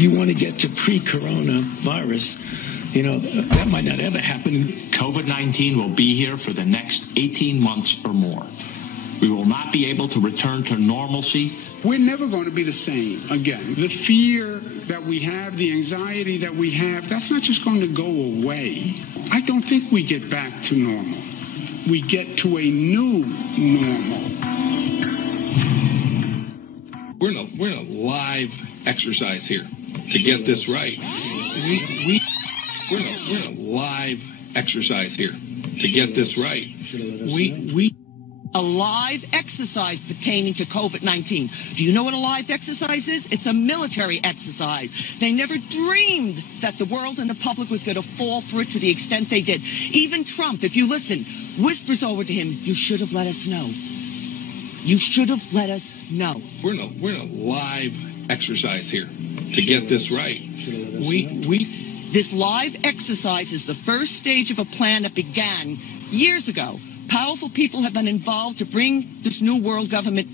you want to get to pre-coronavirus, you know, that might not ever happen. COVID-19 will be here for the next 18 months or more. We will not be able to return to normalcy. We're never going to be the same again. The fear that we have, the anxiety that we have, that's not just going to go away. I don't think we get back to normal. We get to a new normal. We're in a live exercise here to get this right. We're in a live exercise here to get this right. A live exercise pertaining to COVID-19. Do you know what a live exercise is? It's a military exercise. They never dreamed that the world and the public was going to fall for it to the extent they did. Even Trump, if you listen, whispers over to him, you should have let us know. You should have let us know. We're in a live exercise here to get this right. This live exercise is the first stage of a plan that began years ago. Powerful people have been involved to bring this new world government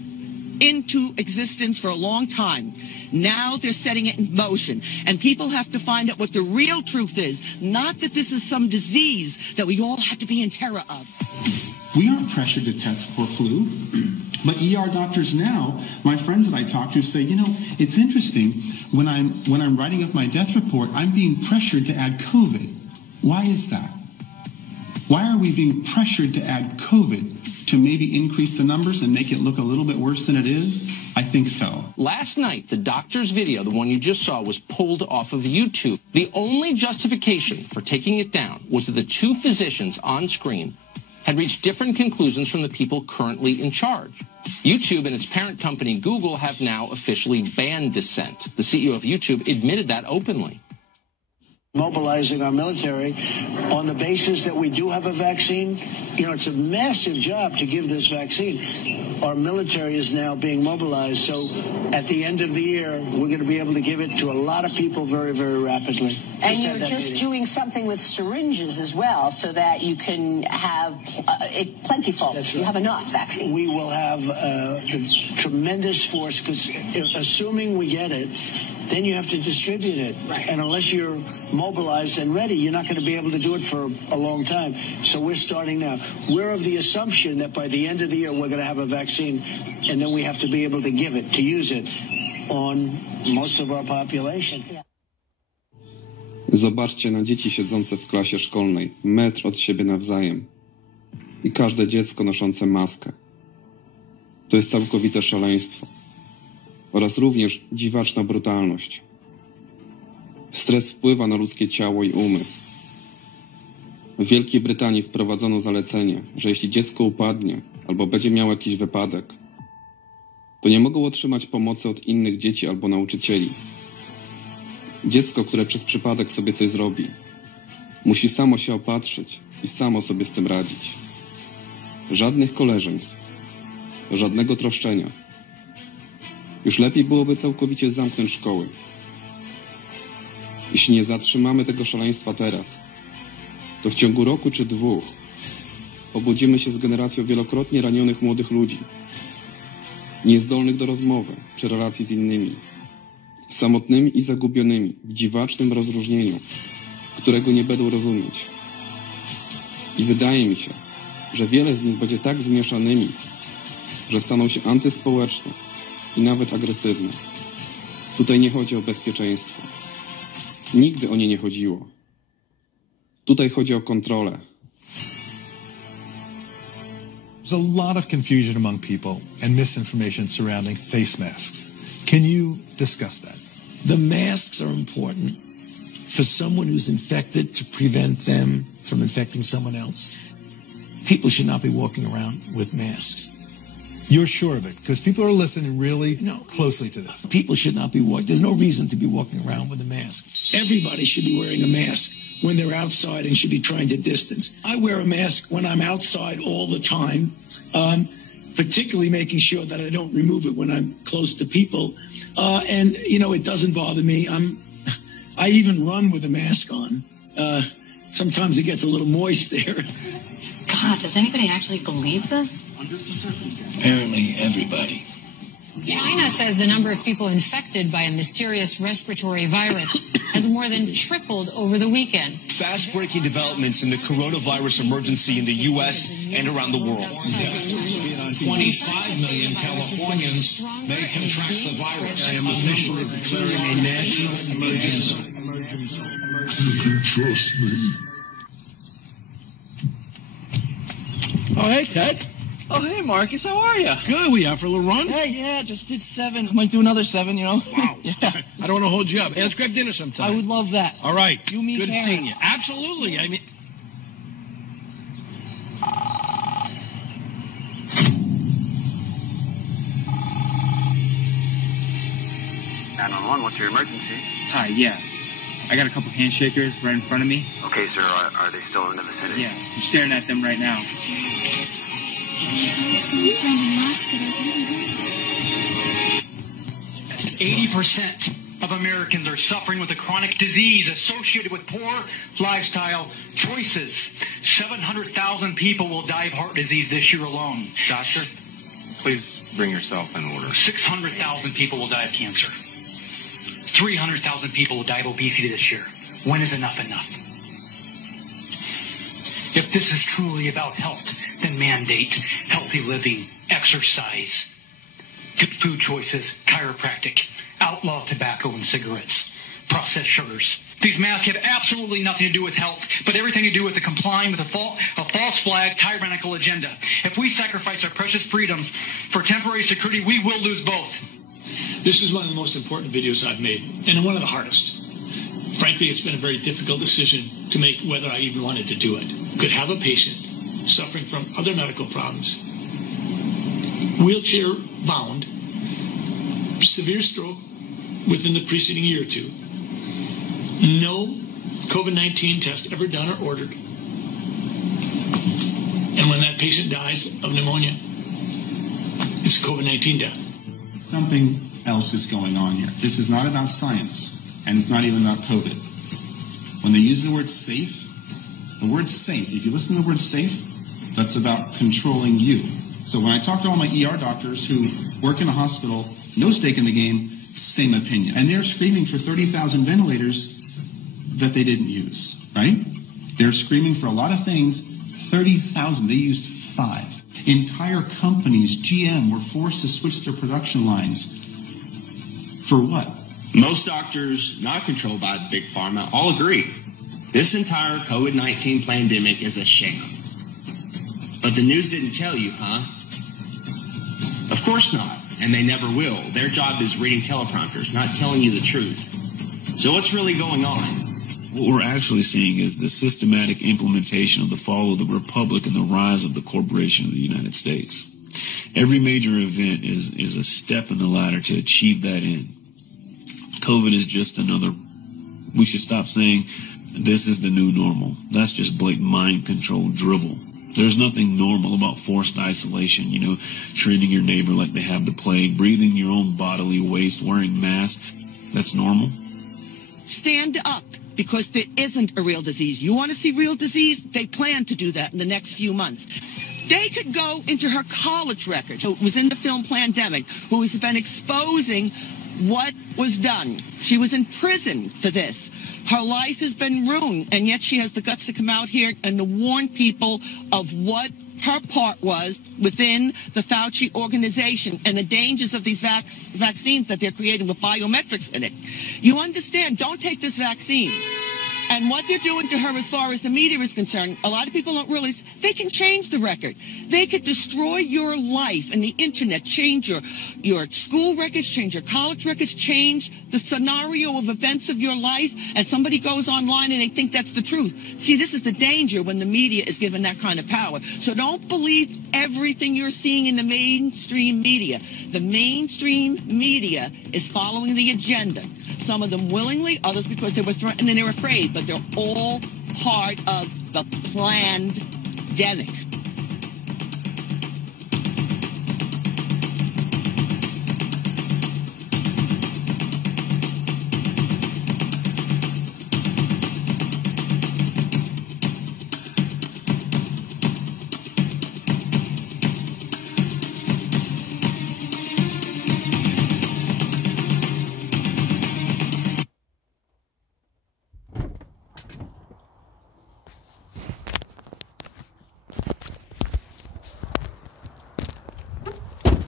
into existence for a long time. Now they're setting it in motion, and people have to find out what the real truth is, not that this is some disease that we all have to be in terror of. We aren't pressured to test for flu, but ER doctors now, my friends that I talk to say, you know, it's interesting, when I'm writing up my death report, I'm being pressured to add COVID. Why is that? Why are we being pressured to add COVID to maybe increase the numbers and make it look a little bit worse than it is? I think so. Last night, the doctor's video, the one you just saw, was pulled off of YouTube. The only justification for taking it down was that the two physicians on screen had reached different conclusions from the people currently in charge. YouTube and its parent company, Google, have now officially banned dissent. The CEO of YouTube admitted that openly. Mobilizing our military on the basis that we do have a vaccine. You know, it's a massive job to give this vaccine. Our military is now being mobilized, so at the end of the year, we're going to be able to give it to a lot of people very, very rapidly. And you're just doing something with syringes as well, so that you can have it plentiful. That's right. You have enough vaccine. We will have the tremendous force, because assuming we get it, then you have to distribute it. Right. And unless you're mobilized and ready, you're not going to be able to do it for a long time. So we're starting now. We're of the assumption that by the end of the year, we're going to have a vaccine, and then we have to be able to give it, to use it on most of our population. Yeah. Zobaczcie na dzieci siedzące w klasie szkolnej, metr od siebie nawzajem. I każde dziecko noszące maskę. To jest całkowite szaleństwo. Oraz również dziwaczna brutalność. Stres wpływa na ludzkie ciało i umysł. W Wielkiej Brytanii wprowadzono zalecenie, że jeśli dziecko upadnie albo będzie miało jakiś wypadek, to nie mogą otrzymać pomocy od innych dzieci albo nauczycieli. Dziecko, które przez przypadek sobie coś zrobi, musi samo się opatrzyć i samo sobie z tym radzić. Żadnych koleżeństw, żadnego troszczenia. Już lepiej byłoby całkowicie zamknąć szkoły. Jeśli nie zatrzymamy tego szaleństwa teraz, to w ciągu roku czy dwóch obudzimy się z generacją wielokrotnie ranionych młodych ludzi, niezdolnych do rozmowy czy relacji z innymi, samotnymi i zagubionymi w dziwacznym rozróżnieniu, którego nie będą rozumieć. I wydaje mi się, że wiele z nich będzie tak zmieszanymi, że staną się antyspołeczne i nawet agresywne. Tutaj nie chodzi o bezpieczeństwo. Nigdy o nie nie chodziło. Tutaj chodzi o kontrolę. There's a lot of confusion among people and misinformation surrounding face masks. Can you discuss that? The masks are important for someone who's infected to prevent them from infecting someone else. People should not be walking around with masks. You're sure of it? Because people are listening really closely to this. People should not be walking. There's no reason to be walking around with a mask. Everybody should be wearing a mask when they're outside and should be trying to distance. I wear a mask when I'm outside all the time, particularly making sure that I don't remove it when I'm close to people. And, you know, it doesn't bother me. I even run with a mask on. Sometimes it gets a little moist there. God, does anybody actually believe this? Apparently everybody. China says the number of people infected by a mysterious respiratory virus has more than tripled over the weekend. Fast-breaking developments in the coronavirus emergency in the U.S. and around the world. 25 million Californians may contract the virus. I am officially declaring a national emergency. You can trust me. Oh, hey, Ted. Oh, hey, Marcus, how are you? Good. We out for a little run? Hey, yeah, just did 7. I might do another 7, you know. Wow. Yeah. I don't want to hold you up. Hey, let's grab dinner sometime. I would love that. All right. You, me, good Karen. seeing you. Absolutely. I mean... 911, what's your emergency? Hi, yeah. I got a couple handshakers right in front of me. Okay, sir, are they still in the vicinity? Yeah, I'm staring at them right now. 80% of Americans are suffering with a chronic disease associated with poor lifestyle choices. 700,000 people will die of heart disease this year alone. Doctor, please bring yourself in order. 600,000 people will die of cancer. 300,000 people will die of obesity this year. When is enough enough? If this is truly about health, then mandate healthy living, exercise, good food choices, chiropractic, outlaw tobacco and cigarettes, processed sugars. These masks have absolutely nothing to do with health, but everything to do with the complying with a false flag, tyrannical agenda. If we sacrifice our precious freedoms for temporary security, we will lose both. This is one of the most important videos I've made, and one of the hardest. Frankly, it's been a very difficult decision to make whether I even wanted to do it. Could have a patient suffering from other medical problems, wheelchair bound, severe stroke within the preceding year or two, no COVID-19 test ever done or ordered, and when that patient dies of pneumonia, it's a COVID-19 death. Something else is going on here. This is not about science, and it's not even about COVID. When they use the word safe, if you listen to the word safe, that's about controlling you. So when I talk to all my ER doctors who work in a hospital, no stake in the game, same opinion. And they're screaming for 30,000 ventilators that they didn't use, right? They're screaming for a lot of things, 30,000, they used 5. Entire companies, GM, were forced to switch their production lines. For what? Most doctors not controlled by Big Pharma all agree. This entire COVID-19 pandemic is a sham. But the news didn't tell you, huh? Of course not, and they never will. Their job is reading teleprompters, not telling you the truth. So what's really going on? What we're actually seeing is the systematic implementation of the fall of the Republic and the rise of the corporation of the United States. Every major event is a step in the ladder to achieve that end. COVID is just another. We should stop saying this is the new normal. That's just blatant mind control drivel. There's nothing normal about forced isolation, treating your neighbor like they have the plague, breathing your own bodily waste, wearing masks. That's normal. Stand up, because there isn't a real disease. You want to see real disease? They plan to do that in the next few months. They could go into her college record, who was in the film Plandemic, who has been exposing what was done. She was in prison for this. Her life has been ruined, and yet she has the guts to come out here and to warn people of what her part was within the Fauci organization and the dangers of these vaccines that they're creating with biometrics in it. You understand, don't take this vaccine. And what they're doing to her as far as the media is concerned, a lot of people don't realize they can change the record. They could destroy your life and the internet, change your school records, change your college records, change the scenario of events of your life, and somebody goes online and they think that's the truth. See, this is the danger when the media is given that kind of power. So don't believe everything you're seeing in the mainstream media. The mainstream media is following the agenda. Some of them willingly, others because they were threatened and they're afraid, but they're all part of the planned pandemic.